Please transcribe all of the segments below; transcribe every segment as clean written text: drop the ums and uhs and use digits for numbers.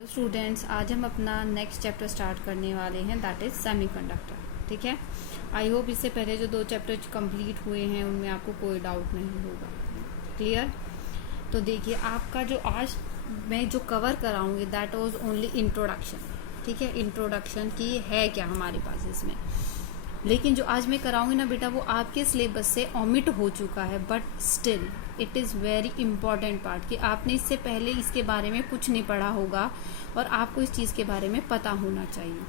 Students, आज हम अपना नेक्स्ट चैप्टर स्टार्ट करने वाले हैं, दैट इज सेमीकंडक्टर। ठीक है, आई होप इससे पहले जो 2 चैप्टर कंप्लीट हुए हैं उनमें आपको कोई डाउट नहीं होगा। क्लियर? तो देखिए, आपका जो आज मैं जो कवर कराऊंगी दैट वाज ओनली इंट्रोडक्शन। ठीक है, इंट्रोडक्शन की है क्या हमारे पास इसमें, लेकिन जो आज मैं कराऊंगी ना बेटा, वो आपके सिलेबस से ओमिट हो चुका है, but still it is very important part कि आपने इससे पहले इसके बारे में कुछ नहीं पढ़ा होगा और आपको इस चीज़ के बारे में पता होना चाहिए।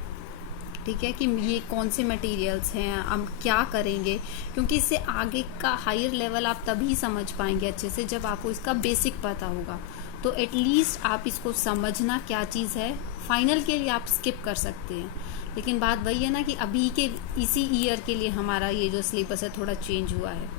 ठीक है, कि ये कौन से मटेरियल्स हैं, हम क्या करेंगे, क्योंकि इससे आगे का हायर लेवल आप तभी समझ पाएंगे अच्छे से जब आपको इसका बेसिक पता होगा। तो एटलीस्ट आप इसको समझना क्या चीज़ है। फाइनल के लिए आप स्किप कर सकते हैं, लेकिन बात वही है ना कि अभी के इसी ईयर के लिए हमारा ये जो सिलेबस है थोड़ा चेंज हुआ है।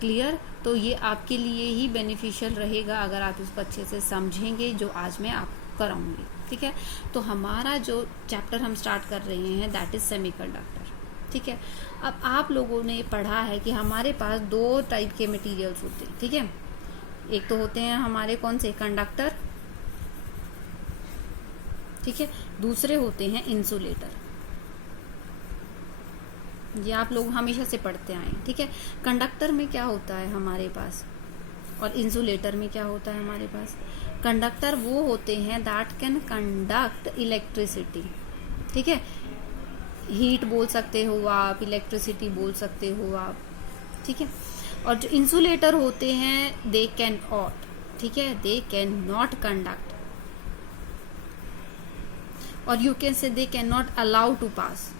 क्लियर? तो ये आपके लिए ही बेनिफिशियल रहेगा अगर आप इसको अच्छे से समझेंगे, जो आज मैं आपको कराऊंगी। ठीक है, तो हमारा जो चैप्टर हम स्टार्ट कर रहे हैं दैट इज सेमीकंडक्टर। ठीक है, अब आप लोगों ने पढ़ा है कि हमारे पास 2 टाइप के मटेरियल्स होते हैं। ठीक है, एक तो होते हैं हमारे कौन से, कंडक्टर। ठीक है, दूसरे होते हैं इंसुलेटर। ये आप लोग हमेशा से पढ़ते आए हैं। ठीक है, कंडक्टर में क्या होता है हमारे पास और इंसुलेटर में क्या होता है हमारे पास। कंडक्टर वो होते हैं दैट कैन कंडक्ट इलेक्ट्रिसिटी। ठीक है, हीट बोल सकते हो आप, इलेक्ट्रिसिटी बोल सकते हो आप। ठीक है, और जो इंसुलेटर होते हैं दे कैन नॉट, ठीक है, दे कैन नॉट कंडक्ट, और you can say they can not allow to pass.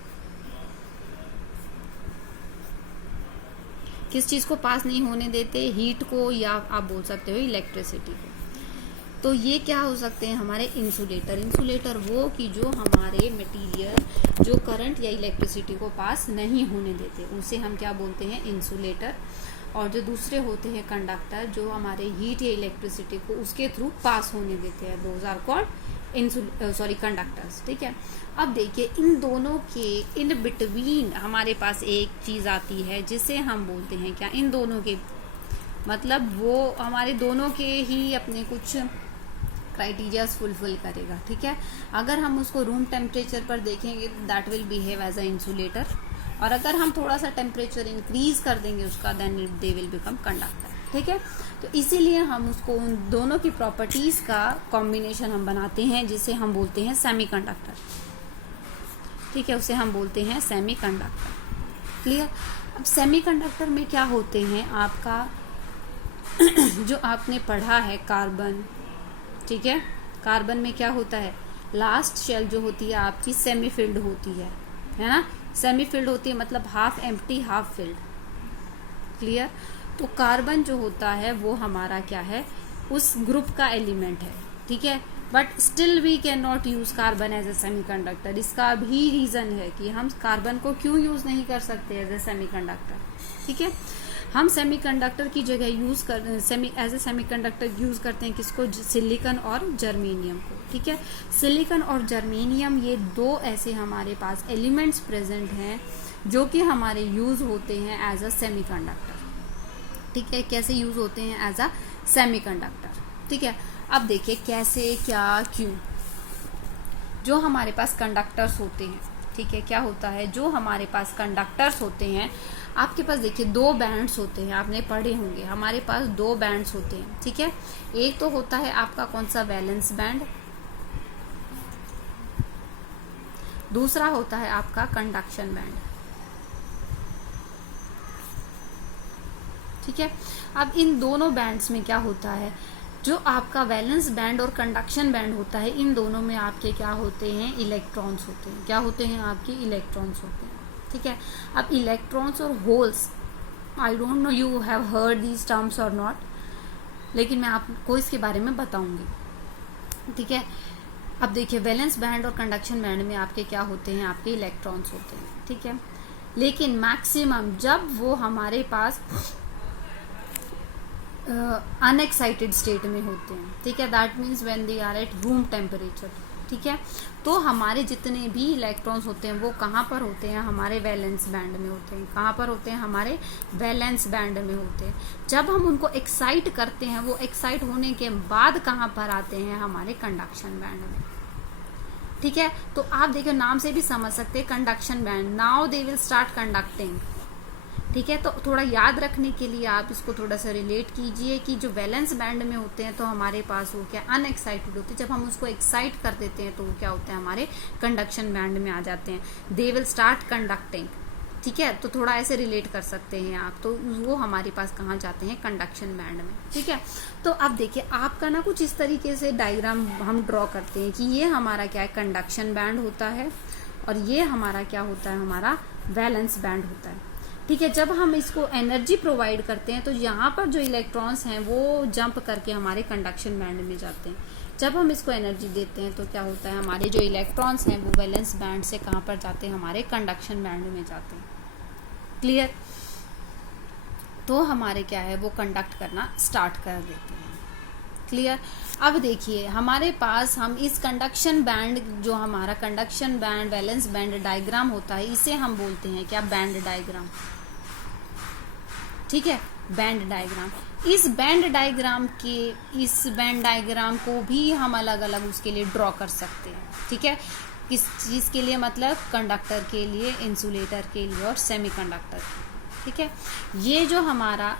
किस चीज को पास नहीं होने देते, हीट को, या आप बोल सकते हो इलेक्ट्रिसिटी को। तो ये क्या हो सकते हैं हमारे इंसुलेटर। इंसुलेटर वो कि जो हमारे मटेरियल जो करंट या इलेक्ट्रिसिटी को पास नहीं होने देते, उसे हम क्या बोलते हैं, इंसुलेटर। और जो दूसरे होते हैं कंडक्टर, जो हमारे हीट या इलेक्ट्रिसिटी को उसके थ्रू पास होने देते हैं, दोज आर कॉल्ड कंडक्टर्स। ठीक है, अब देखिए इन दोनों के इन बिटवीन हमारे पास एक चीज आती है जिसे हम बोलते हैं क्या, इन दोनों के मतलब वो हमारे दोनों के ही अपने कुछ क्राइटेरियाज फुलफिल करेगा। ठीक है, अगर हम उसको रूम टेम्परेचर पर देखेंगे that will behave as a insulator, और अगर हम थोड़ा सा टेम्परेचर इंक्रीज कर देंगे उसका then they will become conductor. ठीक है, तो इसीलिए हम उसको उन दोनों की प्रॉपर्टीज का कॉम्बिनेशन हम बनाते हैं जिसे हम बोलते हैं सेमीकंडक्टर। ठीक है, उसे हम बोलते हैं सेमीकंडक्टर। क्लियर? अब सेमीकंडक्टर में क्या होते हैं आपका जो आपने पढ़ा है कार्बन। ठीक है, कार्बन में क्या होता है, लास्ट शेल जो होती है आपकी सेमी फिल्ड होती है ना, सेमी फिल्ड होती है मतलब half empty half filled. Clear? तो कार्बन जो होता है वो हमारा क्या है, उस ग्रुप का एलिमेंट है। ठीक है, but still we can not use carbon as a semiconductor. इसका भी रीजन है कि हम कार्बन को क्यों यूज नहीं कर सकते एज ए सेमीकंडक्टर। ठीक है, हम सेमीकंडक्टर की जगह यूज कर एज ए सेमीकंडक्टर यूज करते हैं किसको, सिलिकॉन और जर्मेनियम को। ठीक है, सिलिकॉन और जर्मेनियम ये 2 ऐसे हमारे पास एलिमेंट्स प्रेजेंट हैं जो कि हमारे यूज होते हैं एज अ सेमीकंडक्टर। ठीक है, कैसे यूज होते हैं, एज अ सेमीकंडक्टर। ठीक है, अब देखिए कैसे, क्या, क्यों। जो हमारे पास कंडक्टर्स होते हैं, ठीक है, क्या होता है, जो हमारे पास कंडक्टर्स होते हैं, आपके पास देखिए 2 बैंड्स होते हैं, आपने पढ़े होंगे हमारे पास 2 बैंड्स होते हैं। ठीक है, एक तो होता है आपका कौन सा, वैलेंस बैंड, दूसरा होता है आपका कंडक्शन बैंड। ठीक है, अब इन दोनों बैंड्स में क्या होता है, जो आपका वैलेंस बैंड और कंडक्शन बैंड होता है, इन दोनों में आपके क्या होते हैं, इलेक्ट्रॉन्स होते हैं। क्या होते हैं आपके, इलेक्ट्रॉन्स होते हैं। ठीक है, अब इलेक्ट्रॉन्स और holes, I don't know you have heard these terms और नॉट, लेकिन मैं आपको इसके बारे में बताऊंगी। ठीक है, अब देखिए वैलेंस बैंड और कंडक्शन बैंड में आपके क्या होते हैं, आपके इलेक्ट्रॉन्स होते हैं। ठीक है, लेकिन मैक्सिमम जब वो हमारे पास अनएक्साइटेड स्टेट में होते हैं। ठीक है, that means when they are at room temperature. ठीक है। तो हमारे जितने भी इलेक्ट्रॉन्स होते हैं वो कहाँ पर होते हैं, हमारे वैलेंस बैंड में होते हैं। कहाँ पर होते हैं, हमारे वैलेंस बैंड में होते हैं। जब हम उनको एक्साइट करते हैं, वो एक्साइट होने के बाद कहाँ पर आते हैं, हमारे कंडक्शन बैंड में, ठीक है। तो आप देखो नाम से भी समझ सकते हैं, conduction band, now they will start conducting, ठीक है। तो थोड़ा याद रखने के लिए आप इसको थोड़ा सा रिलेट कीजिए कि जो वैलेंस बैंड में होते हैं तो हमारे पास वो क्या अनएक्साइटेड होते हैं, जब हम उसको एक्साइट कर देते हैं तो वो क्या होते हैं, हमारे कंडक्शन बैंड में आ जाते हैं। दे विल स्टार्ट कंडक्टिंग, ठीक है। तो थोड़ा ऐसे रिलेट कर सकते हैं आप, तो वो हमारे पास कहाँ जाते हैं, कंडक्शन बैंड में, ठीक है। तो अब देखिए आपका ना कुछ इस तरीके से डायग्राम हम ड्रॉ करते हैं कि ये हमारा क्या है, कंडक्शन बैंड होता है, और ये हमारा क्या होता है, हमारा वैलेंस बैंड होता है, ठीक है। जब हम इसको एनर्जी प्रोवाइड करते हैं तो यहाँ पर जो इलेक्ट्रॉन्स हैं वो जंप करके हमारे कंडक्शन बैंड में जाते हैं। जब हम इसको एनर्जी देते हैं तो क्या होता है, हमारे जो इलेक्ट्रॉन्स हैं वो वैलेंस बैंड से कहाँ पर जाते हैं, हमारे कंडक्शन बैंड में जाते हैं। क्लियर। तो हमारे क्या है, वो कंडक्ट करना स्टार्ट कर देते हैं। क्लियर। अब देखिए हमारे पास हम इस कंडक्शन बैंड, जो हमारा conduction band valence band diagram होता है, इसे हम बोलते हैं क्या, बैंड डायग्राम, ठीक है, बैंड डायग्राम। इस बैंड डायग्राम को भी हम अलग अलग उसके लिए ड्रॉ कर सकते हैं, ठीक है। किस चीज के लिए, मतलब कंडक्टर के लिए, इंसुलेटर के लिए और सेमीकंडक्टर के लिए, ठीक है। ये जो हमारा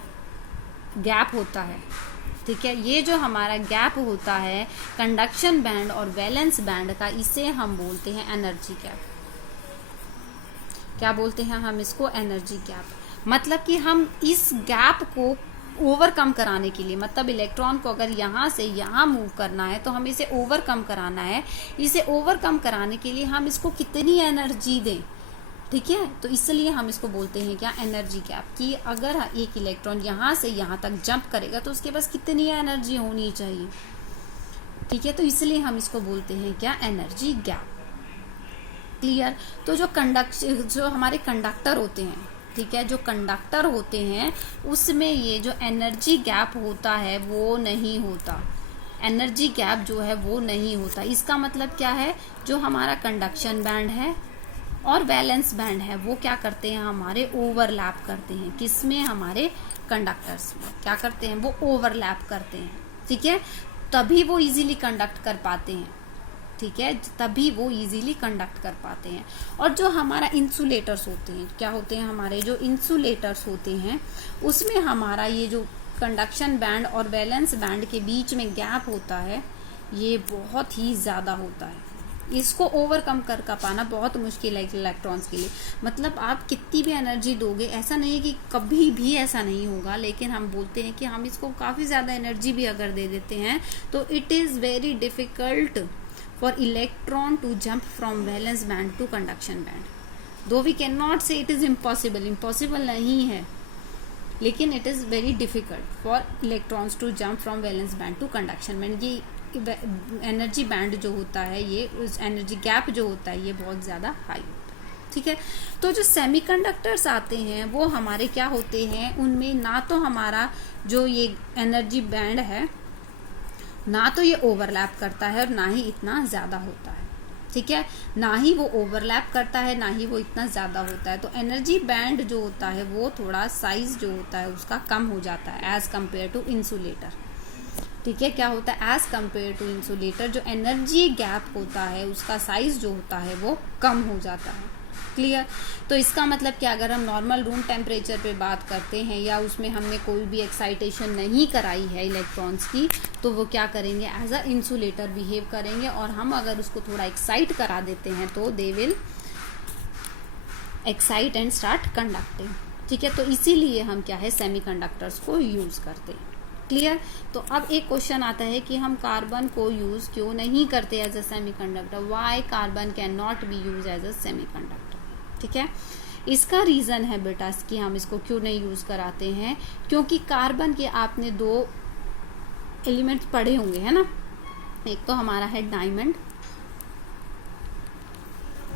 गैप होता है, ठीक है, ये जो हमारा गैप होता है कंडक्शन बैंड और वैलेंस बैंड का, इसे हम बोलते हैं एनर्जी गैप। क्या बोलते हैं हम इसको, एनर्जी गैप। मतलब कि हम इस गैप को ओवरकम कराने के लिए, मतलब इलेक्ट्रॉन को अगर यहाँ से यहाँ मूव करना है तो हम इसे ओवरकम कराना है। इसे ओवरकम कराने के लिए हम इसको कितनी एनर्जी दें, ठीक है। तो इसलिए हम इसको बोलते हैं क्या, एनर्जी गैप, कि अगर एक इलेक्ट्रॉन यहाँ से यहाँ तक जंप करेगा तो उसके पास कितनी एनर्जी होनी चाहिए, ठीक है। तो इसलिए हम इसको बोलते हैं क्या, एनर्जी गैप। क्लियर। तो जो हमारे कंडक्टर होते हैं, ठीक है, जो कंडक्टर होते हैं उसमें ये जो एनर्जी गैप होता है वो नहीं होता, एनर्जी गैप जो है वो नहीं होता। इसका मतलब क्या है, जो हमारा कंडक्शन बैंड है और वैलेंस बैंड है वो क्या करते हैं, हमारे ओवरलैप करते हैं। किसमें, हमारे कंडक्टर्स में क्या करते हैं, वो ओवरलैप करते हैं, ठीक है। तभी वो इजीली कंडक्ट कर पाते हैं, ठीक है, तभी वो इजीली कंडक्ट कर पाते हैं। और जो हमारा इंसुलेटर्स होते हैं, क्या होते हैं, हमारे जो इंसुलेटर्स होते हैं उसमें हमारा ये जो कंडक्शन बैंड और वैलेंस बैंड के बीच में गैप होता है ये बहुत ही ज्यादा होता है। इसको ओवरकम कर पाना बहुत मुश्किल है इलेक्ट्रॉन्स के लिए। मतलब आप कितनी भी एनर्जी दोगे, ऐसा नहीं है कि कभी भी ऐसा नहीं होगा, लेकिन हम बोलते हैं कि हम इसको काफी ज्यादा एनर्जी भी अगर दे देते हैं तो it is very difficult for electron to jump from valence band to conduction band. Though we cannot say it is impossible नहीं है, लेकिन it is very difficult for electrons to jump from valence band to conduction band. ये energy band जो होता है, ये energy gap जो होता है, ये बहुत ज़्यादा हाई होता है, ठीक है। तो जो सेमीकंडक्टर्स आते हैं वो हमारे क्या होते हैं, उनमें ना तो हमारा जो ये एनर्जी बैंड है ना तो ये ओवरलैप करता है और ना ही इतना ज्यादा होता है, ठीक है, ना ही वो ओवरलैप करता है ना ही वो इतना ज्यादा होता है। तो एनर्जी बैंड जो होता है वो थोड़ा साइज जो होता है उसका कम हो जाता है एज कंपेयर टू इंसुलेटर, ठीक है। क्या होता है, एज कंपेयर टू इंसुलेटर जो एनर्जी गैप होता है उसका साइज जो होता है वो कम हो जाता है। क्लियर। तो इसका मतलब क्या, अगर हम नॉर्मल रूम टेम्परेचर पे बात करते हैं या उसमें हमने कोई भी एक्साइटेशन नहीं कराई है इलेक्ट्रॉन्स की, तो वो क्या करेंगे, एज अ इंसुलेटर बिहेव करेंगे। और हम अगर उसको थोड़ा एक्साइट करा देते हैं तो they will excite and start conducting, ठीक है। तो इसीलिए हम क्या है, सेमीकंडक्टर्स को यूज करते हैं। क्लियर। तो अब एक क्वेश्चन आता है कि हम कार्बन को यूज क्यों नहीं करते as a semiconductor, why carbon can not be use as a semiconductor, ठीक है। इसका रीजन है बेटा कि हम इसको क्यों नहीं यूज कराते हैं, क्योंकि कार्बन के आपने दो एलिमेंट्स पढ़े होंगे, है ना। एक तो हमारा है डायमंड,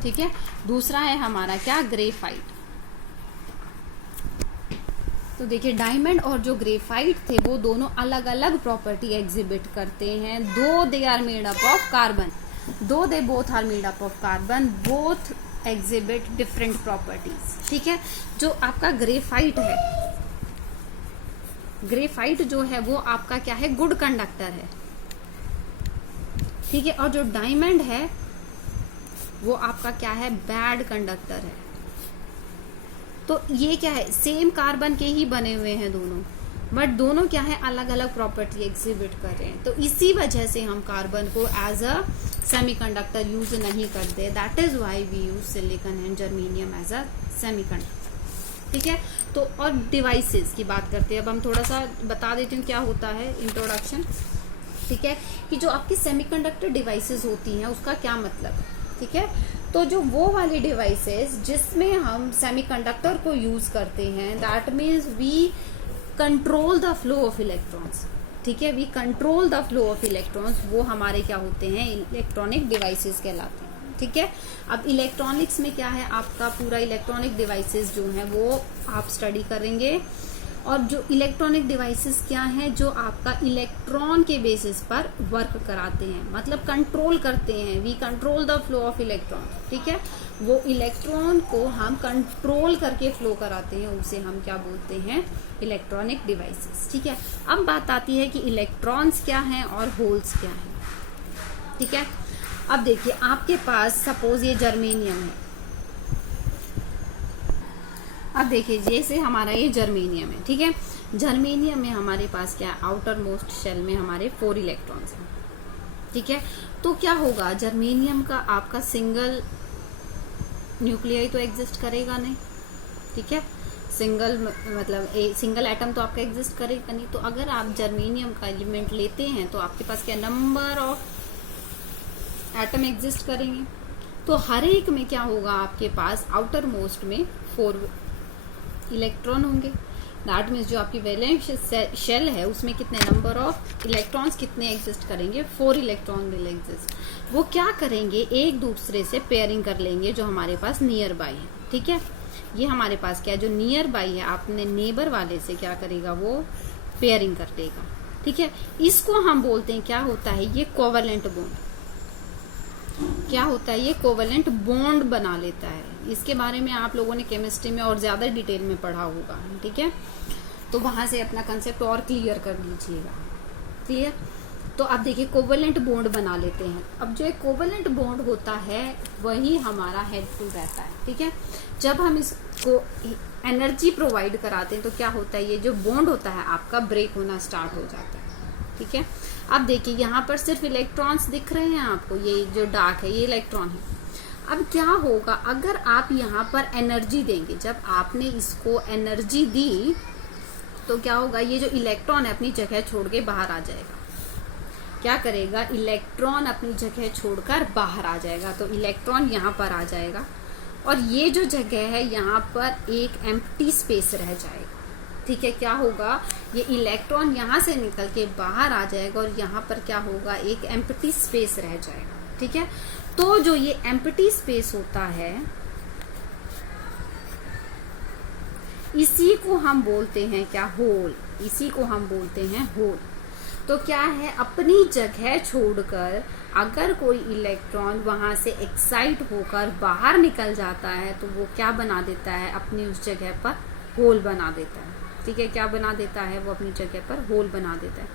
ठीक है, दूसरा है हमारा क्या, ग्रेफाइट। तो देखिए डायमंड और जो ग्रेफाइट थे वो दोनों अलग अलग प्रॉपर्टी एग्जिबिट करते हैं, though they are made up of carbon. Though they both are made up of carbon, both exhibit different properties. ठीक है, जो आपका ग्रेफाइट है, ग्रेफाइट जो है वो आपका क्या है, गुड कंडक्टर है। ठीक है, और जो डायमंड है वो आपका क्या है, बैड कंडक्टर है। तो ये क्या है, सेम कार्बन के ही बने हुए हैं दोनों, बट दोनों क्या है, अलग अलग प्रॉपर्टी एग्जिबिट कर रहे हैं। तो इसी वजह से हम कार्बन को एज अ सेमीकंडक्टर यूज नहीं करते। That is why we use silicon and germanium as a semiconductor. ठीक है, तो और डिवाइसेस की बात करते हैं। अब हम थोड़ा सा बता देती हूँ क्या होता है, इंट्रोडक्शन। ठीक है, कि जो आपकी सेमीकंडक्टर डिवाइसेस होती हैं उसका क्या मतलब है। ठीक है, तो जो वो वाली डिवाइसेस जिसमें हम सेमीकंडक्टर को यूज करते हैं, that means we control the flow of electrons. ठीक है, we control the flow of electrons, वो हमारे क्या होते हैं, इलेक्ट्रॉनिक डिवाइसेस कहलाते हैं। ठीक है, अब इलेक्ट्रॉनिक्स में क्या है, आपका पूरा इलेक्ट्रॉनिक डिवाइसेस जो है वो आप स्टडी करेंगे। और जो इलेक्ट्रॉनिक डिवाइसेस क्या है, जो आपका इलेक्ट्रॉन के बेसिस पर वर्क कराते हैं, मतलब कंट्रोल करते हैं। We control the flow of electron. ठीक है, वो इलेक्ट्रॉन को हम कंट्रोल करके फ्लो कराते हैं, उसे हम क्या बोलते हैं, इलेक्ट्रॉनिक डिवाइसेस। ठीक है, अब बात आती है कि इलेक्ट्रॉन्स क्या हैं और होल्स क्या हैं। ठीक है, अब देखिए आपके पास सपोज ये जर्मेनियम है। अब देखिए जैसे हमारा ये जर्मेनियम है। ठीक है, जर्मेनियम में हमारे पास क्या है, आउटर मोस्ट शेल में हमारे 4 इलेक्ट्रॉन्स हैं। ठीक है, तो क्या होगा, जर्मेनियम का आपका सिंगल न्यूक्लियाई तो एग्जिस्ट करेगा नहीं। ठीक है, सिंगल मतलब सिंगल एटम तो आपका एग्जिस्ट करेगा नहीं। तो अगर आप जर्मेनियम का एलिमेंट लेते हैं तो आपके पास क्या नंबर ऑफ एटम एग्जिस्ट करेंगे। तो हर एक में क्या होगा, आपके पास आउटर मोस्ट में 4 इलेक्ट्रॉन होंगे। दैट मीन्स जो आपकी वैलेंस शेल है उसमें कितने नंबर ऑफ इलेक्ट्रॉन्स कितने एग्जिस्ट करेंगे, 4 इलेक्ट्रॉन विल एग्जिस्ट। वो क्या करेंगे, एक दूसरे से पेयरिंग कर लेंगे जो हमारे पास नियर बाय है। ठीक है, ये हमारे पास क्या है, जो नियर बाय है आपने नेबर वाले से क्या करेगा, वो पेयरिंग कर लेगा। ठीक है, इसको हम बोलते हैं, क्या होता है, ये कोवलेंट बॉन्ड। क्या होता है, ये कोवलेंट बॉन्ड बना लेता है। इसके बारे में आप लोगों ने केमिस्ट्री में और ज्यादा डिटेल में पढ़ा होगा। ठीक है, तो वहां से अपना कंसेप्ट और क्लियर कर लीजिएगा। क्लियर, तो अब देखिए कोवलेंट बॉन्ड बना लेते हैं। अब जो एक कोवलेंट बॉन्ड होता है वही हमारा हेल्पफुल रहता है। ठीक है, जब हम इसको एनर्जी प्रोवाइड कराते हैं तो क्या होता है, ये जो बॉन्ड होता है आपका ब्रेक होना स्टार्ट हो जाता है। ठीक है, अब देखिए यहाँ पर सिर्फ इलेक्ट्रॉन्स दिख रहे हैं आपको, ये जो डार्क है ये इलेक्ट्रॉन है। अब क्या होगा, अगर आप यहाँ पर एनर्जी देंगे, जब आपने इसको एनर्जी दी तो क्या होगा, ये जो इलेक्ट्रॉन है अपनी जगह छोड़ के बाहर आ जाएगा। क्या करेगा, इलेक्ट्रॉन अपनी जगह छोड़कर बाहर आ जाएगा। तो इलेक्ट्रॉन यहाँ पर आ जाएगा और ये जो जगह है यहाँ पर एक एम्प्टी स्पेस रह जाएगा। ठीक है, क्या होगा, ये इलेक्ट्रॉन यहाँ से निकल के बाहर आ जाएगा और यहाँ पर क्या होगा, एक एम्प्टी स्पेस रह जाएगा। ठीक है, तो जो ये एम्प्टी स्पेस होता है इसी को हम बोलते हैं क्या, होल। इसी को हम बोलते हैं होल। तो क्या है, अपनी जगह छोड़कर अगर कोई इलेक्ट्रॉन वहां से एक्साइट होकर बाहर निकल जाता है तो वो क्या बना देता है, अपनी उस जगह पर होल बना देता है। ठीक है, क्या बना देता है, वो अपनी जगह पर होल बना देता है।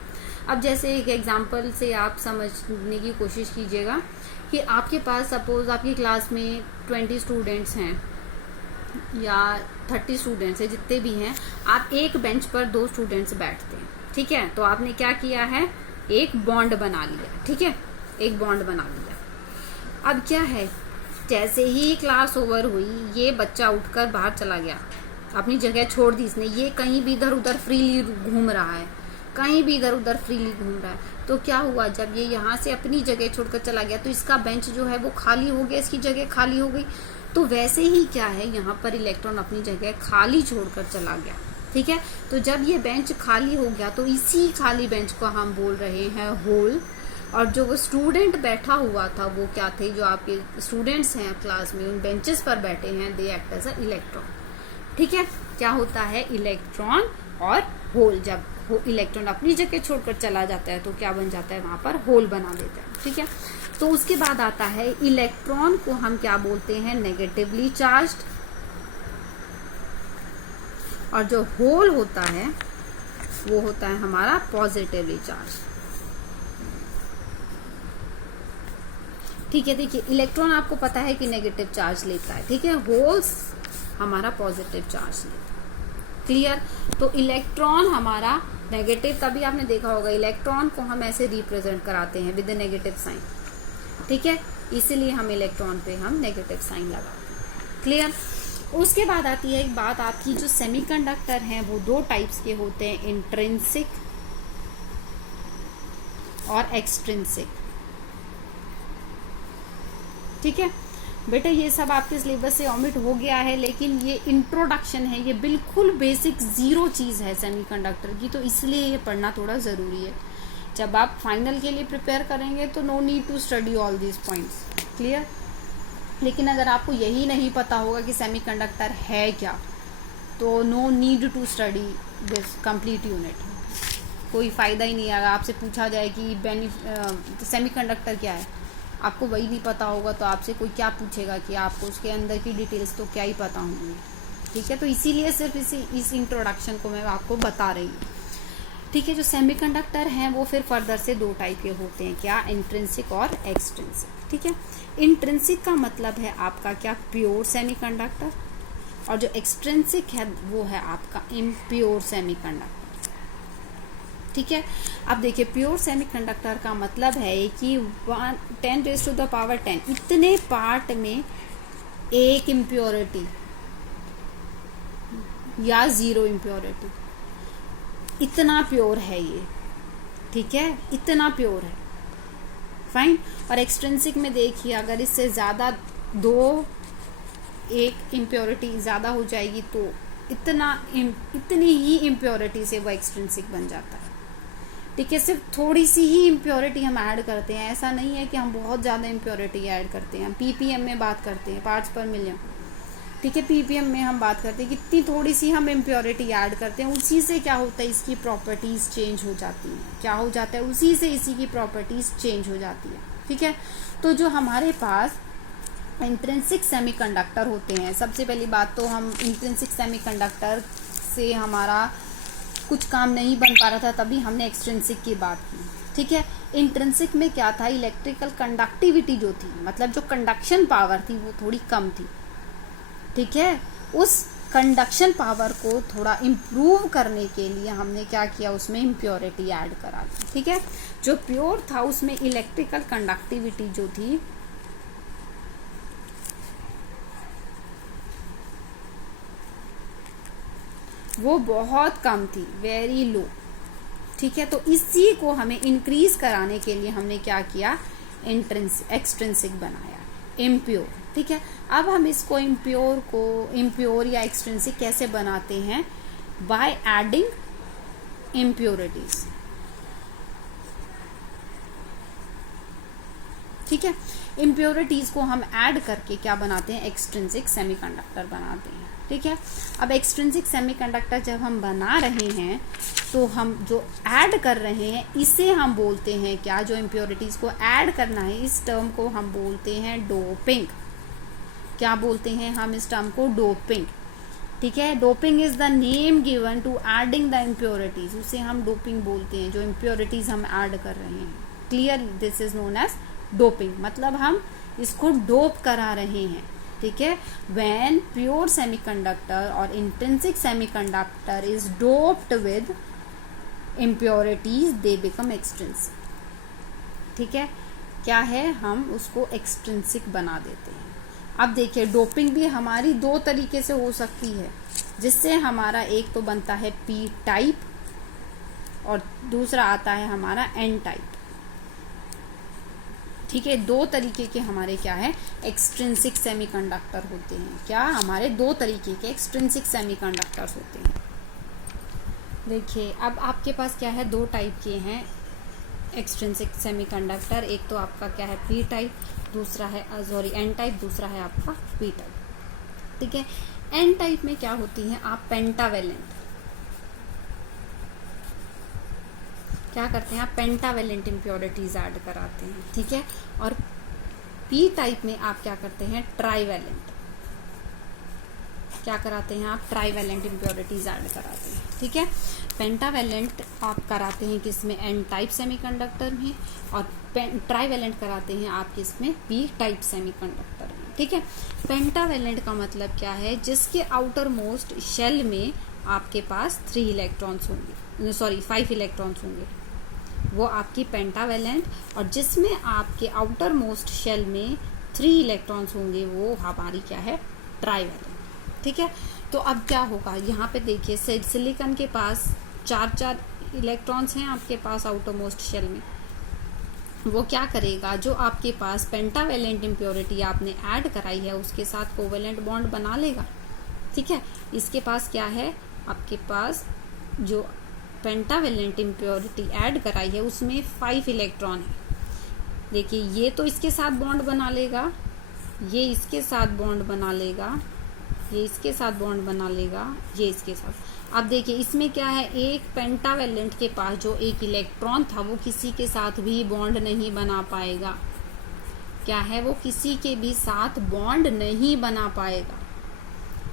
अब जैसे एक एग्जांपल से आप समझने की कोशिश कीजिएगा कि आपके पास सपोज आपकी क्लास में 20 स्टूडेंट्स हैं या 30 स्टूडेंट्स हैं, जितने भी हैं, आप एक बेंच पर 2 स्टूडेंट्स बैठते हैं। ठीक है, तो आपने क्या किया है, एक बॉन्ड बना लिया। ठीक है, एक बॉन्ड बना लिया। अब क्या है, जैसे ही क्लास ओवर हुई ये बच्चा उठकर बाहर चला गया, अपनी जगह छोड़ दी इसने, ये कहीं भी इधर उधर फ्रीली घूम रहा है, कहीं भी इधर उधर फ्रीली घूम रहा है। तो क्या हुआ, जब ये यहाँ से अपनी जगह छोड़कर चला गया तो इसका बेंच जो है वो खाली हो गया, इसकी जगह खाली हो गई। तो वैसे ही क्या है, यहाँ पर इलेक्ट्रॉन अपनी जगह खाली छोड़कर चला गया। ठीक है, तो जब ये बेंच खाली हो गया तो इसी खाली बेंच को हम बोल रहे हैं होल। और जो वो स्टूडेंट बैठा हुआ था वो क्या थे, जो आपके स्टूडेंट्स हैं क्लास में उन बेंचेस पर बैठे हैं, they act as a electron. ठीक है, क्या होता है, इलेक्ट्रॉन और होल। जब इलेक्ट्रॉन अपनी जगह छोड़कर चला जाता है तो क्या बन जाता है, वहां पर होल बना देता है। ठीक है, तो उसके बाद आता है इलेक्ट्रॉन को हम क्या बोलते हैं, नेगेटिवली चार्ज्ड, और जो होल होता है वो होता है हमारा पॉजिटिवली चार्ज। ठीक है, देखिए इलेक्ट्रॉन आपको पता है कि नेगेटिव चार्ज लेता है, ठीक है, होल्स हमारा पॉजिटिव चार्ज लेता है। क्लियर? तो इलेक्ट्रॉन हमारा नेगेटिव, तभी आपने देखा होगा इलेक्ट्रॉन को हम ऐसे रिप्रेजेंट कराते हैं विद नेगेटिव साइन, ठीक है, इसीलिए हम इलेक्ट्रॉन पे हम नेगेटिव साइन लगाते हैं। क्लियर? उसके बाद आती है एक बात आपकी, जो सेमीकंडक्टर हैं वो दो टाइप्स के होते हैं, इंट्रिंसिक और एक्सट्रिंसिक। ठीक है बेटा, ये सब आपके सिलेबस से ओमिट हो गया है, लेकिन ये इंट्रोडक्शन है, ये बिल्कुल बेसिक जीरो चीज है सेमीकंडक्टर की, तो इसलिए ये पढ़ना थोड़ा जरूरी है। जब आप फाइनल के लिए प्रिपेयर करेंगे तो no need to study all these points. Clear? लेकिन अगर आपको यही नहीं पता होगा कि सेमीकंडक्टर है क्या, तो no need to study this complete unit, कोई फायदा ही नहीं आएगा। आपसे पूछा जाए कि सेमीकंडक्टर क्या है, आपको वही नहीं पता होगा तो आपसे कोई क्या पूछेगा कि आपको उसके अंदर की डिटेल्स तो क्या ही पता होंगी। ठीक है, तो इसीलिए सिर्फ इस इंट्रोडक्शन को मैं आपको बता रही हूँ। ठीक है, जो सेमीकंडक्टर हैं वो फिर फर्दर से दो टाइप के होते हैं, क्या, इंट्रिंसिक और एक्सट्रिंसिक। ठीक है, इंट्रिंसिक का मतलब है आपका क्या, प्योर सेमीकंडक्टर, और जो एक्सट्रिंसिक है वो है आपका इम्प्योर सेमीकंडक्टर। ठीक है, अब देखिए प्योर सेमीकंडक्टर का मतलब है कि 10⁻10 इतने पार्ट में एक इम्प्योरिटी या 0 इम्प्योरिटी, इतना प्योर है ये। ठीक है, इतना प्योर है, फाइन। और एक्सट्रिंसिक में देखिए अगर इससे ज्यादा एक इम्प्योरिटी ज्यादा हो जाएगी तो इतनी ही इम्प्योरिटी से वो एक्सट्रिंसिक बन जाता है। ठीक है, सिर्फ थोड़ी सी ही इम्प्योरिटी हम ऐड करते हैं, ऐसा नहीं है कि हम बहुत ज्यादा इम्प्योरिटी ऐड करते हैं। हम पीपीएम में बात करते हैं, पार्ट्स पर मिलियन। ठीक है, पीपीएम में हम बात करते हैं कितनी थोड़ी सी हम इम्प्योरिटी ऐड करते हैं, उसी से क्या होता है, इसकी प्रॉपर्टीज चेंज हो जाती हैं। क्या हो जाता है, उसी से इसी की प्रॉपर्टीज चेंज हो जाती है। ठीक है, तो जो हमारे पास इंट्रिंसिक सेमीकंडक्टर होते हैं, सबसे पहली बात तो हम इंट्रिंसिक सेमीकंडक्टर से हमारा कुछ काम नहीं बन पा रहा था, तभी हमने एक्सट्रिंसिक की बात की। ठीक है, इंट्रिंसिक में क्या था, इलेक्ट्रिकल कंडक्टिविटी जो थी, मतलब जो कंडक्शन पावर थी वो थोड़ी कम थी। ठीक है, उस कंडक्शन पावर को थोड़ा इम्प्रूव करने के लिए हमने क्या किया, उसमें इम्प्योरिटी ऐड करा दी। ठीक है, जो प्योर था उसमें इलेक्ट्रिकल कंडक्टिविटी जो थी वो बहुत कम थी, वेरी लो। ठीक है, तो इसी को हमें इंक्रीज कराने के लिए हमने क्या किया, एक्सट्रिंसिक बनाया, इम्प्योर। ठीक है, अब हम इसको इम्प्योर या एक्सट्रिंसिक कैसे बनाते हैं, बाय एडिंग इम्प्योरिटीज। ठीक है, इम्प्योरिटीज को हम ऐड करके क्या बनाते हैं, एक्सट्रिंसिक सेमीकंडक्टर बनाते हैं। ठीक है, अब एक्सट्रिंसिक सेमीकंडक्टर जब हम बना रहे हैं तो हम जो ऐड कर रहे हैं इसे हम बोलते हैं क्या, जो इम्प्योरिटीज को ऐड करना है इस टर्म को हम बोलते हैं डोपिंग। क्या बोलते हैं हम इस टर्म को, डोपिंग। ठीक है, doping is the name given to adding the impurities, उसे हम डोपिंग बोलते हैं, जो इम्प्योरिटीज हम ऐड कर रहे हैं। Clear, this is known as doping, मतलब हम इसको डोप करा रहे हैं। ठीक है, व्हेन प्योर सेमीकंडक्टर और intrinsic semiconductor is doped with impurities they become extrinsic. ठीक है, क्या है, हम उसको एक्सट्रिंसिक बना देते हैं। अब देखिए डोपिंग भी हमारी दो तरीके से हो सकती है, जिससे हमारा एक तो बनता है पी टाइप और दूसरा आता है हमारा एन टाइप। ठीक है, दो तरीके के हमारे क्या है, एक्सट्रिंसिक सेमीकंडक्टर होते हैं। क्या, हमारे दो तरीके के एक्सट्रिंसिक सेमीकंडक्टर्स होते हैं। देखिए अब आपके पास क्या है, दो टाइप के हैं एक्सट्रिंसिक सेमीकंडक्टर, एक तो आपका क्या है पी टाइप, दूसरा है एन टाइप, दूसरा है आपका पी टाइप। ठीक है, एन टाइप में क्या होती है, आप पेंटावेलेंट क्या करते हैं, आप पेंटावेलेंट इम्प्योरिटीज ऐड कराते हैं। ठीक है, और पी टाइप में आप क्या करते हैं, ट्राईवैलेंट, क्या कराते हैं आप, ट्राईवैलेंट इम्प्योरिटीज ऐड कराते हैं, ठीक है। पेंटावैलेंट आप कराते हैं किसमें, एन टाइप सेमीकंडक्टर में, और ट्राईवैलेंट कराते हैं आप किसमें, पी टाइप सेमीकंडक्टर में, ठीक है। पेंटावैलेंट का मतलब क्या है, जिसके आउटर मोस्ट शेल में आपके पास 3 इलेक्ट्रॉन्स होंगे, सॉरी 5 इलेक्ट्रॉन्स होंगे, वो आपकी पेंटावैलेंट, और जिसमें आपके आउटर मोस्ट शेल में 3 इलेक्ट्रॉन्स होंगे वो हमारी क्या है, ट्राईवैलेंट, ठीक है। तो अब क्या होगा, यहाँ पे देखिए सिलिकॉन के पास 4 इलेक्ट्रॉन्स हैं आपके पास आउटर मोस्ट शेल में, वो क्या करेगा, जो आपके पास पेंटावैलेंट इम्प्योरिटी आपने ऐड कराई है उसके साथ कोवेलेंट बॉन्ड बना लेगा, ठीक है। इसके पास क्या है, आपके पास जो पेंटावैलेंट इम्प्योरिटी ऐड कराई है उसमें 5 इलेक्ट्रॉन है, देखिए ये तो इसके साथ बॉन्ड बना लेगा, ये इसके साथ बॉन्ड बना लेगा, ये इसके साथ बॉन्ड बना लेगा, ये इसके साथ। अब देखिए इसमें क्या है, एक पेंटावैलेंट के पास जो एक इलेक्ट्रॉन था वो किसी के साथ भी बॉन्ड नहीं बना पाएगा, क्या है, वो किसी के भी साथ बॉन्ड नहीं बना पाएगा,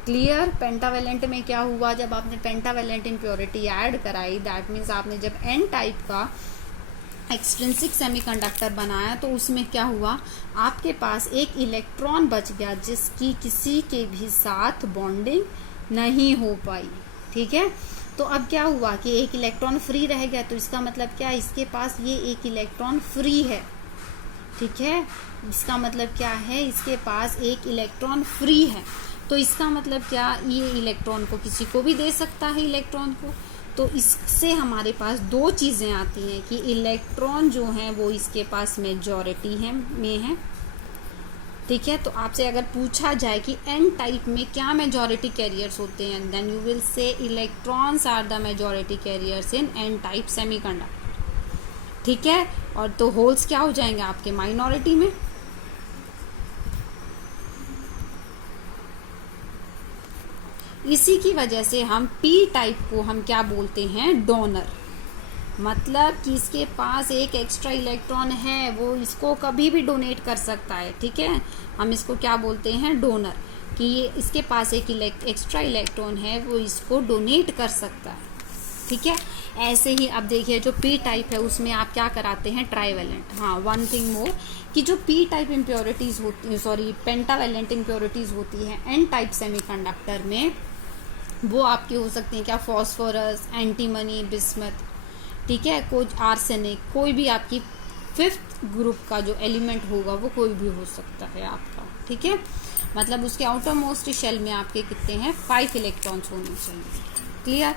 क्लियर। पेंटावैलेंट में क्या हुआ, जब आपने पेंटावैलेंट इम्प्योरिटी ऐड कराई, दैट मीन्स आपने जब एन टाइप का एक्सट्रिंसिक सेमीकंडक्टर बनाया तो उसमें क्या हुआ, आपके पास एक इलेक्ट्रॉन बच गया जिसकी किसी के भी साथ बॉन्डिंग नहीं हो पाई, ठीक है। तो अब क्या हुआ कि एक इलेक्ट्रॉन फ्री रह गया, तो इसका मतलब क्या, इसके पास ये एक इलेक्ट्रॉन फ्री है, ठीक है। इसका मतलब क्या है, इसके पास एक इलेक्ट्रॉन फ्री है, तो इसका मतलब क्या, ये इलेक्ट्रॉन को किसी को भी दे सकता है इलेक्ट्रॉन को। तो इससे हमारे पास 2 चीजें आती हैं कि इलेक्ट्रॉन जो है वो इसके पास मेजॉरिटी में है, ठीक है। तो आपसे अगर पूछा जाए कि एन टाइप में क्या मेजॉरिटी कैरियर्स होते हैं, then you will say electrons are the majority carriers in N type semiconductor, ठीक है। और तो होल्स क्या हो जाएंगे आपके माइनॉरिटी में, इसी की वजह से हम पी टाइप को हम क्या बोलते हैं, डोनर, मतलब कि इसके पास एक एक्स्ट्रा इलेक्ट्रॉन है, वो इसको कभी भी डोनेट कर सकता है, ठीक है। हम इसको क्या बोलते हैं, डोनर, कि ये इसके पास एक एक्स्ट्रा इलेक्ट्रॉन है, वो इसको डोनेट कर सकता है, ठीक है। ऐसे ही अब देखिए जो पी टाइप है उसमें आप क्या कराते हैं, ट्राईवैलेंट। हाँ, वन थिंग मोर, कि जो पी टाइप इम्प्योरिटीज होती है, सॉरी पेंटावैलेंट इम्प्योरिटीज होती है एन टाइप सेमीकंडक्टर में, वो आपकी हो सकती हैं क्या, फॉस्फोरस, एंटीमनी, बिस्मथ, ठीक है, कुछ आर्सेनिक, कोई भी आपकी 5th ग्रुप का जो एलिमेंट होगा वो कोई भी हो सकता है आपका, ठीक है। मतलब उसके आउटर मोस्ट शेल में आपके कितने हैं, 5 इलेक्ट्रॉन्स होने चाहिए, क्लियर।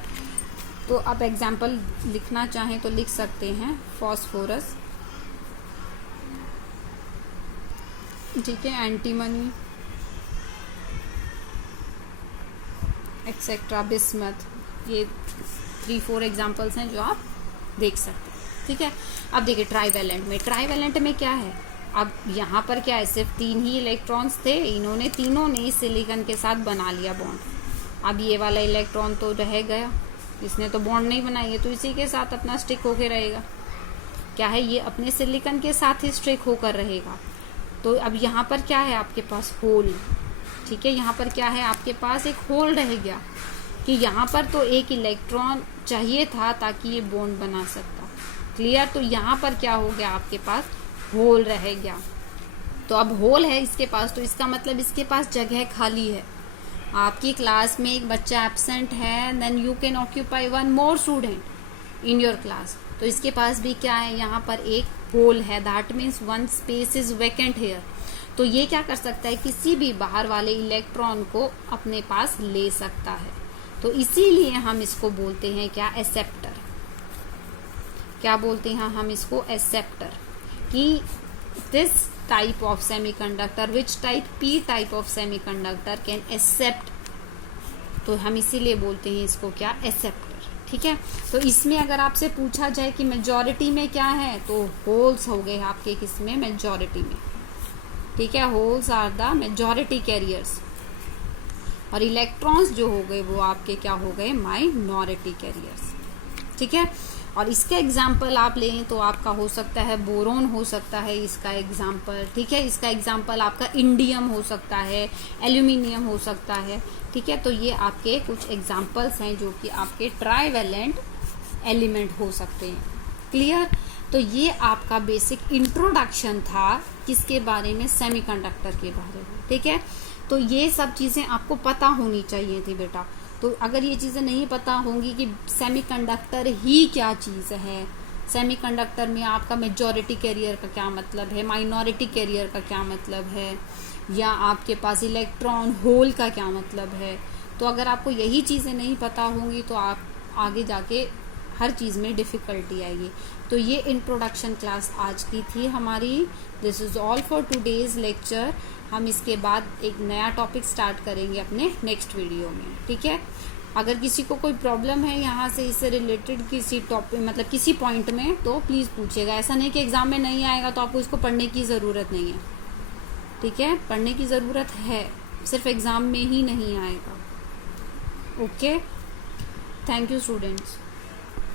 तो आप एग्जाम्पल लिखना चाहें तो लिख सकते हैं, फॉस्फोरस, ठीक है, एंटीमनी एक्सेट्रा, बिस्मथ, ये 3-4 एग्जाम्पल्स हैं जो आप देख सकते हैं, ठीक है। अब देखिए ट्राईवैलेंट में क्या है, अब यहाँ पर क्या है, सिर्फ 3 ही इलेक्ट्रॉन्स थे, इन्होंने तीनों ने सिलिकॉन के साथ बना लिया बॉन्ड। अब ये वाला इलेक्ट्रॉन तो रह गया, इसने तो बॉन्ड नहीं बनाई है, तो इसी के साथ अपना स्टिक होकर रहेगा, क्या है, ये अपने सिलिकॉन के साथ ही स्टिक होकर रहेगा। तो अब यहाँ पर क्या है आपके पास, होल, ठीक है, यहाँ पर क्या है आपके पास, एक होल रह गया, कि यहाँ पर तो एक इलेक्ट्रॉन चाहिए था ताकि ये बॉन्ड बना सकता, क्लियर। तो यहाँ पर क्या हो गया, आपके पास होल रह गया। तो अब होल है इसके पास, तो इसका मतलब इसके पास जगह खाली है। आपकी क्लास में एक बच्चा एब्सेंट है, then you can occupy 1 more student in your class. तो इसके पास भी क्या है, यहाँ पर एक होल है, that means 1 space is vacant here. तो ये क्या कर सकता है, किसी भी बाहर वाले इलेक्ट्रॉन को अपने पास ले सकता है। तो इसीलिए हम इसको बोलते हैं क्या, एक्सेप्टर। क्या बोलते हैं हम इसको, एक्सेप्टर, कि this type of semiconductor, which type, P type of semiconductor can accept, तो हम इसीलिए बोलते हैं इसको क्या, एक्सेप्टर, ठीक है। तो इसमें अगर आपसे पूछा जाए कि मेजॉरिटी में क्या है, तो होल्स हो गए आपके किसमें, मेजॉरिटी में, ठीक है। Holes are the majority carriers, और इलेक्ट्रॉन्स जो हो गए वो आपके क्या हो गए, माइनॉरिटी कैरियर्स, ठीक है। और इसका एग्जाम्पल आप लें तो आपका हो सकता है बोरोन हो सकता है इसका एग्जाम्पल, ठीक है। इसका एग्जाम्पल आपका इंडियम हो सकता है, एल्यूमिनियम हो सकता है, ठीक है। तो ये आपके कुछ एग्जाम्पल्स हैं जो कि आपके ट्राइवेलेंट एलिमेंट हो सकते हैं। क्लियर? तो ये आपका बेसिक इंट्रोडक्शन था किसके बारे में, सेमीकंडक्टर के बारे में, ठीक है। तो ये सब चीजें आपको पता होनी चाहिए थी बेटा। तो अगर ये चीजें नहीं पता होंगी कि सेमीकंडक्टर ही क्या चीज है, सेमीकंडक्टर में आपका मेजॉरिटी कैरियर का क्या मतलब है, माइनॉरिटी कैरियर का क्या मतलब है, या आपके पास इलेक्ट्रॉन होल का क्या मतलब है, तो अगर आपको यही चीजें नहीं पता होंगी तो आप आगे जाके हर चीज में डिफिकल्टी आएगी। तो ये इंट्रोडक्शन क्लास आज की थी हमारी। This is all for today's lecture. हम इसके बाद एक नया टॉपिक स्टार्ट करेंगे अपने नेक्स्ट वीडियो में, ठीक है। अगर किसी को कोई प्रॉब्लम है यहाँ से इससे रिलेटेड किसी टॉपिक मतलब किसी पॉइंट में, तो प्लीज पूछेगा। ऐसा नहीं कि एग्जाम में नहीं आएगा तो आपको इसको पढ़ने की जरूरत नहीं है, ठीक है। पढ़ने की जरूरत है, सिर्फ एग्जाम में ही नहीं आएगा। Okay, thank you students.